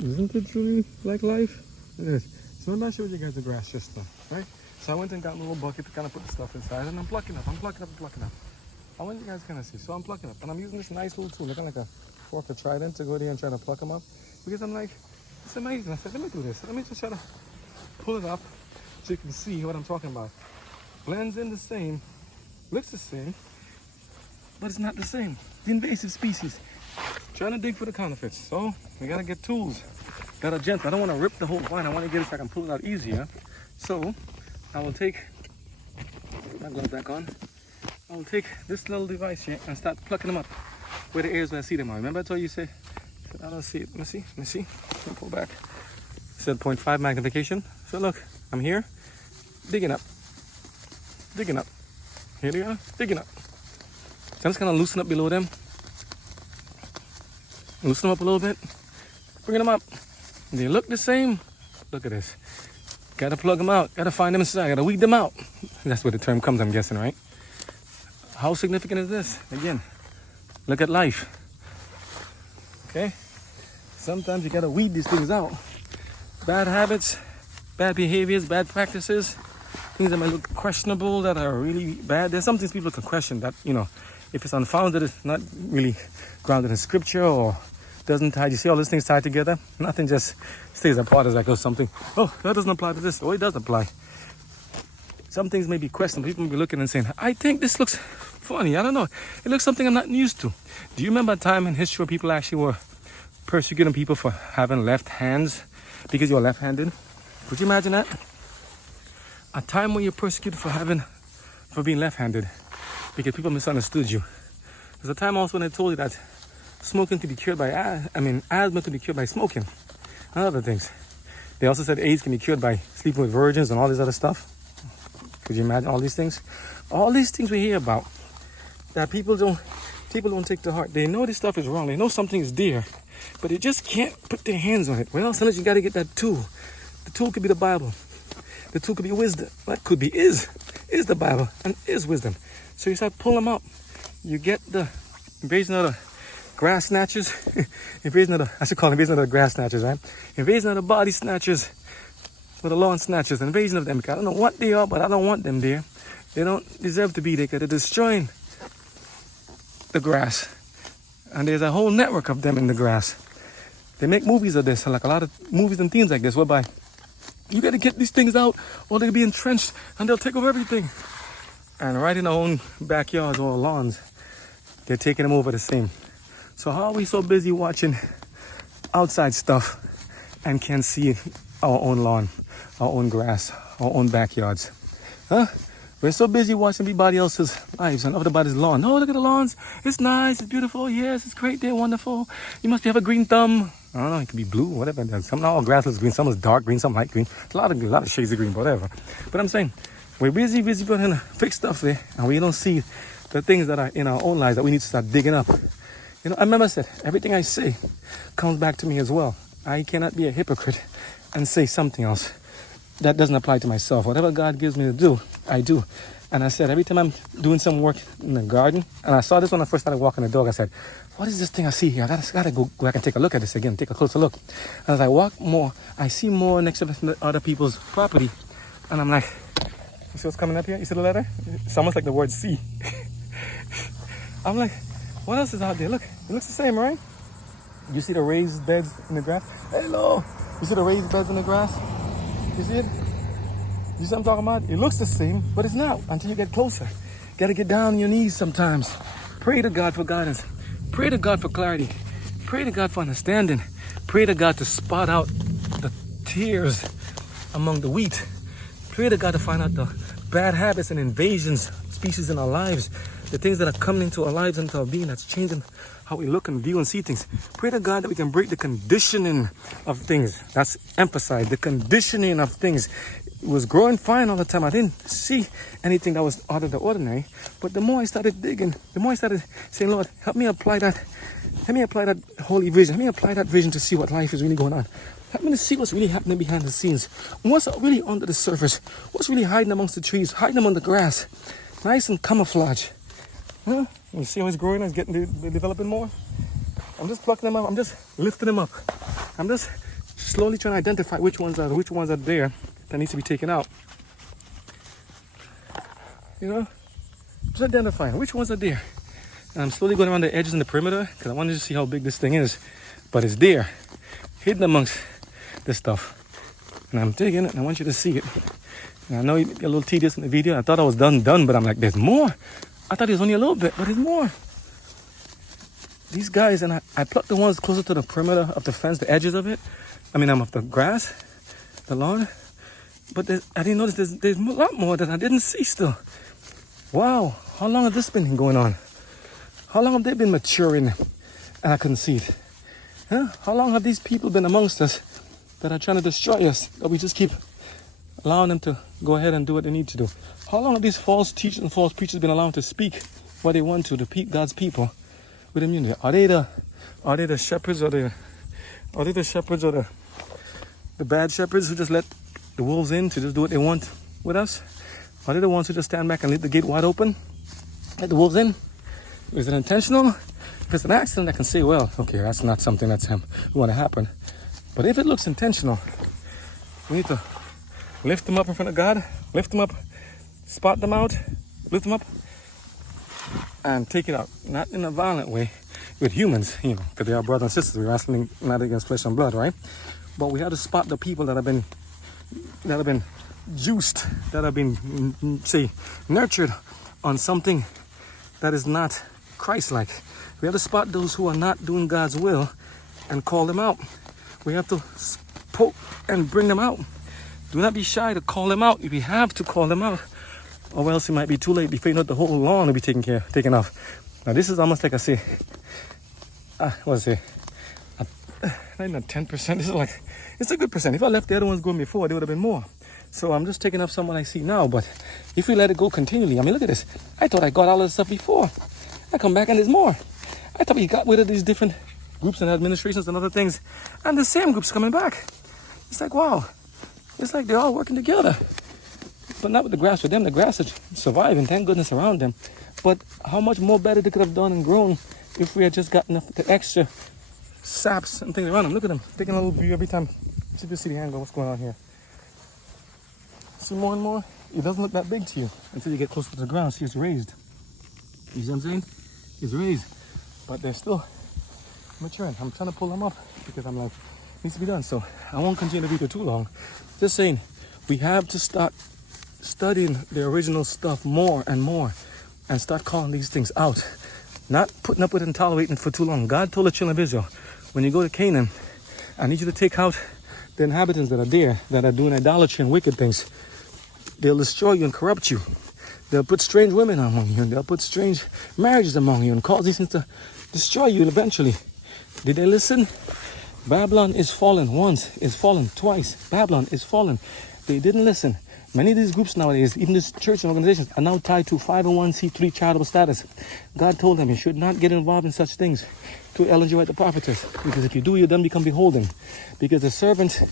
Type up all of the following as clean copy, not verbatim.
Isn't it truly like life? It is. So remember I showed you guys the grass just now, right? So I went and got a little bucket to kind of put the stuff inside, and I'm plucking up. I want you guys to kind of see. So I'm plucking up, and I'm using this nice little tool, looking like a fork or trident, to go there and try to pluck them up. Because I'm like, it's amazing. I said, let me do this. Let me just try to pull it up so you can see what I'm talking about. Blends in the same, looks the same, but it's not the same. The invasive species. Trying to dig for the counterfeits. So we gotta get tools. Gotta gentle. I don't want to rip the whole vine. I want to get it so I can pull it out easier. So I will take my glove back on. I will take this little device here and start plucking them up where the areas where I see them are. Remember I told you, say, I don't see it. Let me see. Let me pull back. It said 0.5 magnification. So look, I'm here, digging up. Here they are, digging up. So I'm just gonna loosen up below them. Loosen them up a little bit. Bring them up. They look the same. Look at this. Gotta plug them out. Gotta find them inside. Gotta weed them out. That's where the term comes, I'm guessing, right? How significant is this? Again, look at life. Okay? Sometimes you gotta weed these things out. Bad habits, bad behaviors, bad practices, things that might look questionable, that are really bad. There's some things people can question that, you know, if it's unfounded, it's not really grounded in scripture or doesn't tie. You see all these things tied together? Nothing just stays apart as like, oh, something, oh, that doesn't apply to this. Oh, it does apply. Some things may be questioned. People may be looking and saying, I think this looks funny. I don't know. It looks something I'm not used to. Do you remember a time in history where people actually were persecuting people for having left hands because you're left-handed? Could you imagine that? A time when you're persecuted for being left-handed because people misunderstood you. There's a time also when they told you that smoking could be cured by, asthma could be cured by smoking and other things. They also said AIDS can be cured by sleeping with virgins and all this other stuff. Could you imagine all these things? All these things we hear about that people don't take to heart. They know this stuff is wrong. They know something is there, but they just can't put their hands on it. Well, sometimes you got to get that tool. The tool could be the Bible. The tool could be wisdom. What could be is the Bible and is wisdom. So you start pulling them up. You get the invasion of the grass snatchers. I should call it invasion of the grass snatchers, right? Invasion of the body snatchers. For the lawn snatchers, invasion of them. I don't know what they are, but I don't want them there. They don't deserve to be there because they're destroying the grass. And there's a whole network of them in the grass. They make movies of this, like a lot of movies and themes like this, whereby you got to get these things out or they'll be entrenched and they'll take over everything. And right in our own backyards or lawns, they're taking them over the same. So how are we so busy watching outside stuff and can't see our own lawn, our own grass, our own backyards? Huh? We're so busy watching everybody else's lives and everybody's lawn. Oh, look at the lawns. It's nice. It's beautiful. Yes, it's great. They're wonderful. You must have a green thumb. I don't know. It could be blue, whatever. Some all grass is green. Some is dark green. Some light green. A lot of shades of green, whatever. But I'm saying we're busy putting fix stuff there, and we don't see the things that are in our own lives that we need to start digging up. You know, I remember I said everything I say comes back to me as well. I cannot be a hypocrite and say something else that doesn't apply to myself. Whatever God gives me to do, I do. And I said, every time I'm doing some work in the garden, and I saw this when I first started walking the dog, I said, what is this thing I see here? I gotta go back and take a look at this again, take a closer look. And as I walk more, I see more next to other people's property. And I'm like, you see what's coming up here? You see the letter? It's almost like the word C. I'm like, what else is out there? Look, it looks the same, right? You see the raised beds in the grass? Hello! You see the raised beds in the grass? You see it? You see what I'm talking about? It looks the same, but it's not until you get closer. You gotta get down on your knees sometimes. Pray to God for guidance. Pray to God for clarity. Pray to God for understanding. Pray to God to spot out the tares among the wheat. Pray to God to find out the bad habits and invasions, species in our lives, the things that are coming into our lives, into our being, that's changing how we look and view and see things. Pray to God that we can break the conditioning of things. That's emphasized. The conditioning of things. It was growing fine all the time. I didn't see anything that was out of the ordinary. But the more I started digging, the more I started saying, Lord, help me apply that holy vision. Help me apply that vision to see what life is really going on. Help me to see what's really happening behind the scenes. What's really under the surface. What's really hiding amongst the trees, hiding among the grass. Nice and camouflage. Huh? You see how it's growing and it's developing more? I'm just plucking them up. I'm just lifting them up. I'm just slowly trying to identify which ones are there that needs to be taken out. You know, just identifying which ones are there. And I'm slowly going around the edges and the perimeter because I wanted to see how big this thing is. But it's there, hidden amongst this stuff. And I'm taking it and I want you to see it. And I know it get a little tedious in the video. I thought I was done, but I'm like, there's more. I thought it was only a little bit, but there's more. These guys, and I plucked the ones closer to the perimeter of the fence, the edges of it. Of the grass, the lawn. But I didn't notice there's a lot more that I didn't see still. Wow, how long has this been going on? How long have they been maturing and I couldn't see it? Huh? How long have these people been amongst us that are trying to destroy us, that we just keep allowing them to go ahead and do what they need to do? How long have these false teachers and false preachers been allowed to speak what they want to God's people with immunity? Are they the shepherds or the bad shepherds who just let the wolves in to just do what they want with us? Are they the ones who just stand back and leave the gate wide open, let the wolves in? Is it intentional? If it's an accident, I can say, well, okay, that's not something that's we want to happen. But if it looks intentional, we need to lift them up in front of God, lift them up, spot them out, lift them up, and take it out. Not in a violent way with humans, because they are brothers and sisters. We're wrestling not against flesh and blood, right? But we have to spot the people that have been juiced, that have been, say, nurtured on something that is not Christ-like. We have to spot those who are not doing God's will and call them out. We have to poke and bring them out. Do not be shy to call them out if you have to call them out, or else it might be too late before you know the whole lawn will be taken off. Now this is almost like not even 10%. This is like, it's a good percent. If I left the other ones going before, there would have been more. So I'm just taking up someone I see now. But if we let it go continually, look at this. I thought I got all of this stuff before. I come back and there's more. I thought we got rid of these different groups and administrations and other things, and the same group's coming back. It's like, wow. It's like they're all working together. But not with the grass. With them, the grass is surviving. Thank goodness around them. But how much more better they could have done and grown if we had just gotten the extra saps and things around them. Look at them. Taking a little view every time. See if you see the angle. What's going on here? See more and more? It doesn't look that big to you until you get closer to the ground. See, it's raised. You see what I'm saying? It's raised. But they're still maturing. I'm trying to pull them up because I'm like, it needs to be done. So I won't continue the video too long. Just saying, we have to start studying the original stuff more and more and start calling these things out. Not putting up with it and tolerating it for too long. God told the children of Israel, when you go to Canaan, I need you to take out the inhabitants that are there, that are doing idolatry and wicked things. They'll destroy you and corrupt you. They'll put strange women among you, and they'll put strange marriages among you and cause these things to destroy you eventually. Did they listen? Babylon is fallen once, is fallen twice. Babylon is fallen. They didn't listen. Many of these groups nowadays, even these church and organizations, are now tied to 501c3 charitable status. God told them you should not get involved in such things, to Ellen G. White the prophetess, because if you do, you then become beholden. Because the servant,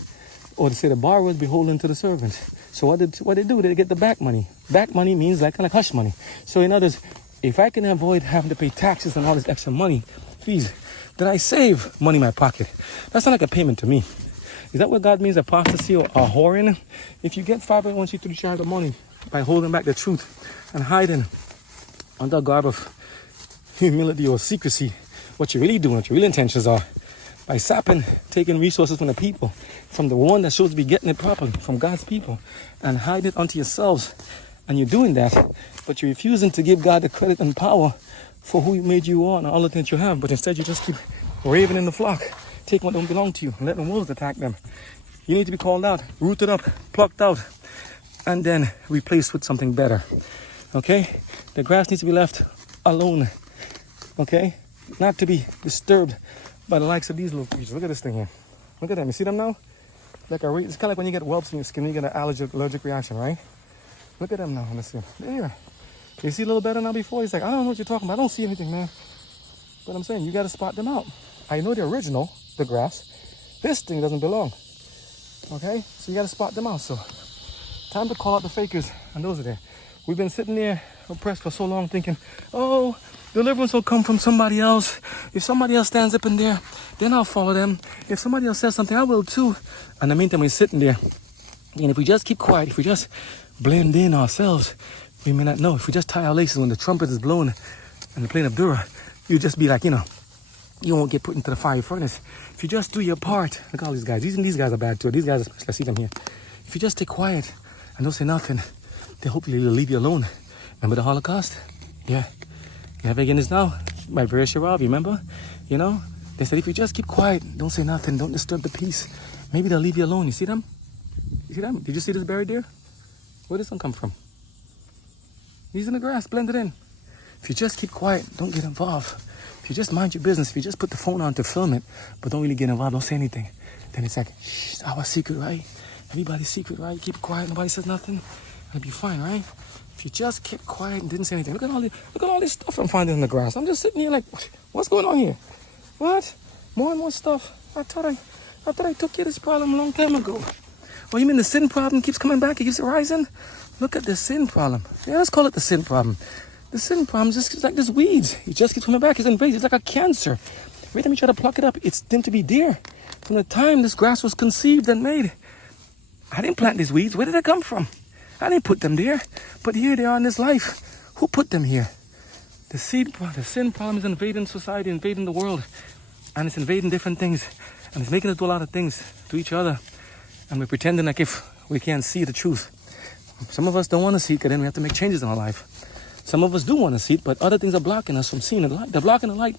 or to say the borrower, is beholden to the servant. So what they do, they get the back money. Back money means like kind of hush money. So in others, if I can avoid having to pay taxes and all this extra money, fees, then I save money in my pocket. That's not like a payment to me. Is that what God means, apostasy or whoring? If you get 501c3 charitable money by holding back the truth and hiding under a garb of humility or secrecy, what you're really doing, what your real intentions are, by sapping, taking resources from the people, from the one that's supposed to be getting it properly, from God's people, and hiding it unto yourselves. And you're doing that, but you're refusing to give God the credit and power for who He made you are and all the things you have, but instead you just keep raving in the flock, taking what don't belong to you, and letting wolves attack them. You need to be called out, rooted up, plucked out, and then replaced with something better. Okay? The grass needs to be left alone. Okay? Not to be disturbed by the likes of these little creatures. Look at this thing here. Look at them. You see them now? It's kind of like when you get whelps in your skin, you get an allergic reaction, right? Look at them now. Let's see. There. You see a little better now before? He's like, I don't know what you're talking about. I don't see anything, man. But I'm saying, you got to spot them out. I know the original, the grass. This thing doesn't belong. Okay? So you got to spot them out. So time to call out the fakers. And those are there. We've been sitting there oppressed for so long thinking, oh, Deliverance will come from somebody else. If somebody else stands up in there, then I'll follow them. If somebody else says something, I will too. And in the meantime, we're sitting there. And if we just keep quiet, if we just blend in ourselves, we may not know. If we just tie our laces when the trumpet is blowing and the playing of Dura, you'll just be like, you won't get put into the fiery furnace. If you just do your part, look at all these guys. These guys are bad too. These guys especially, I see them here. If you just stay quiet and don't say nothing, then hopefully they'll leave you alone. Remember the Holocaust? Yeah. You have again this now by Vera Sharav, remember? They said if you just keep quiet, don't say nothing, don't disturb the peace, maybe they'll leave you alone. You see them? You see them? Did you see this buried there? Where did this one come from? He's in the grass, blended in. If you just keep quiet, don't get involved. If you just mind your business, if you just put the phone on to film it, but don't really get involved, don't say anything, then it's like, shh, it's our secret, right? Everybody's secret, right? Keep it quiet, nobody says nothing, it'll be fine, right? If you just kept quiet and didn't say anything, look at all this stuff I'm finding in the grass. I'm just sitting here like, what's going on here? What? More and more stuff. I thought I took care of this problem a long time ago. Oh, you mean the sin problem keeps coming back? It keeps rising? Look at the sin problem. Yeah, let's call it the sin problem. The sin problem is just like this weeds. It just keeps coming back. It's invasive. It's like a cancer. Every time you try to pluck it up, it's deemed to be there. From the time this grass was conceived and made, I didn't plant these weeds. Where did they come from? I didn't put them there. But here they are in this life. Who put them here? The sin problem is invading society, invading the world. And it's invading different things. And it's making us do a lot of things to each other. And we're pretending like if we can't see the truth. Some of us don't want to see it, because then we have to make changes in our life. Some of us do want to see it, but other things are blocking us from seeing the light. They're blocking the light,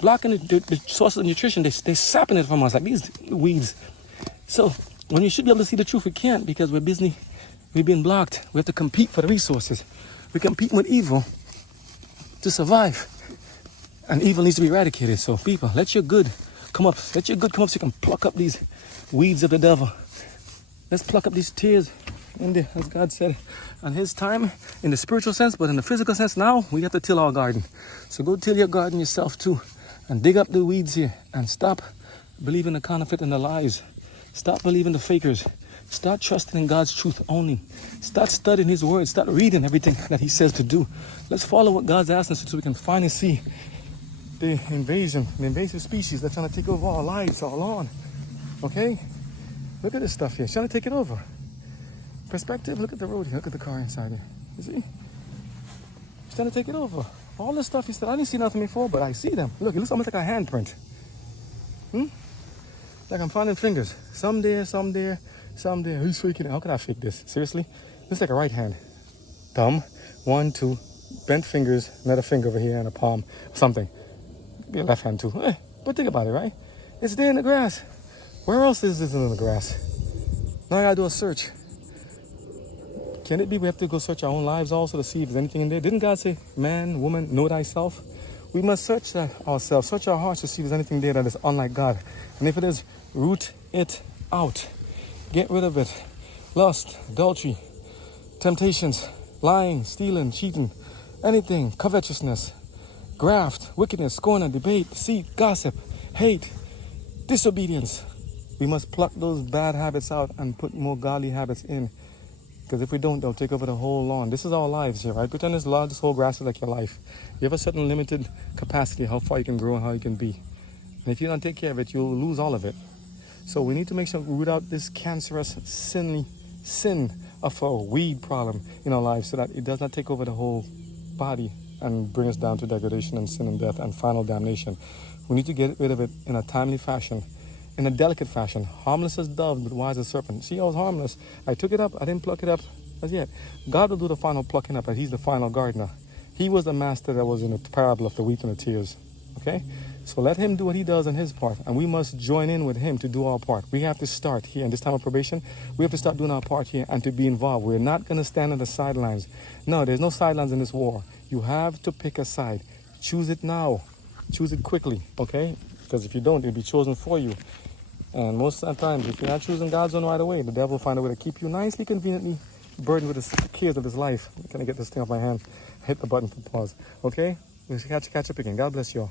blocking the source of nutrition. They're sapping it from us, like these weeds. So when you should be able to see the truth, we can't, because we're busy. We've been blocked. We have to compete for the resources. We're competing with evil to survive. And evil needs to be eradicated. So people, let your good come up. Let your good come up so you can pluck up these weeds of the devil. Let's pluck up these tears in there, as God said, on his time, in the spiritual sense, but in the physical sense, now we have to till our garden. So go till your garden yourself too, and dig up the weeds here, and stop believing the counterfeit and the lies. Stop believing the fakers. Start trusting in God's truth only. Start studying his word. Start reading everything that he says to do. Let's follow what God's asking us to do, so we can finally see the invasive species that's trying to take over our lives, our lawn. Okay? Look at this stuff here. It's trying to take it over. Perspective, look at the road here. Look at the car inside here. You see? It's trying to take it over. All this stuff, he said, I didn't see nothing before, but I see them. Look, it looks almost like a handprint. Like I'm finding fingers. Some there, some there, some there. Who's faking it? How could I fake this? Seriously? Looks like a right hand. Thumb, 1, 2, bent fingers, another finger over here, and a palm. Something. Be a left hand too. But think about it, right? It's there in the grass. Where else is this in the grass? Now I gotta do a search. Can it be we have to go search our own lives also to see if there's anything in there? Didn't God say, man, woman, know thyself? We must search ourselves, search our hearts to see if there's anything there that is unlike God. And if it is, root it out. Get rid of it. Lust, adultery, temptations, lying, stealing, cheating, anything, covetousness, graft, wickedness, scorn, debate, deceit, gossip, hate, disobedience. We must pluck those bad habits out and put more godly habits in. Because if we don't, they'll take over the whole lawn. This is our lives here, right? Pretend this whole grass is like your life. You have a certain limited capacity, how far you can grow and how you can be. And if you don't take care of it, you'll lose all of it. So we need to make sure we root out this cancerous sin of a weed problem in our lives, so that it does not take over the whole body and bring us down to degradation and sin and death and final damnation. We need to get rid of it in a timely fashion, in a delicate fashion. Harmless as dove, but wise as serpent. See, I was harmless. I took it up. I didn't pluck it up as yet. God will do the final plucking up, and he's the final gardener. He was the master that was in the parable of the wheat and the tears. Okay? So let him do what he does in his part, and we must join in with him to do our part. We have to start here in this time of probation. We have to start doing our part here and to be involved. We're not going to stand on the sidelines. No, there's no sidelines in this war. You have to pick a side. Choose it now. Choose it quickly, okay? Because if you don't, it'll be chosen for you. And most of the times, if you're not choosing God's own right away, the devil will find a way to keep you nicely, conveniently burdened with the cares of his life. Can I get this thing off my hand? Hit the button for pause. Okay? We'll catch up again. God bless you all.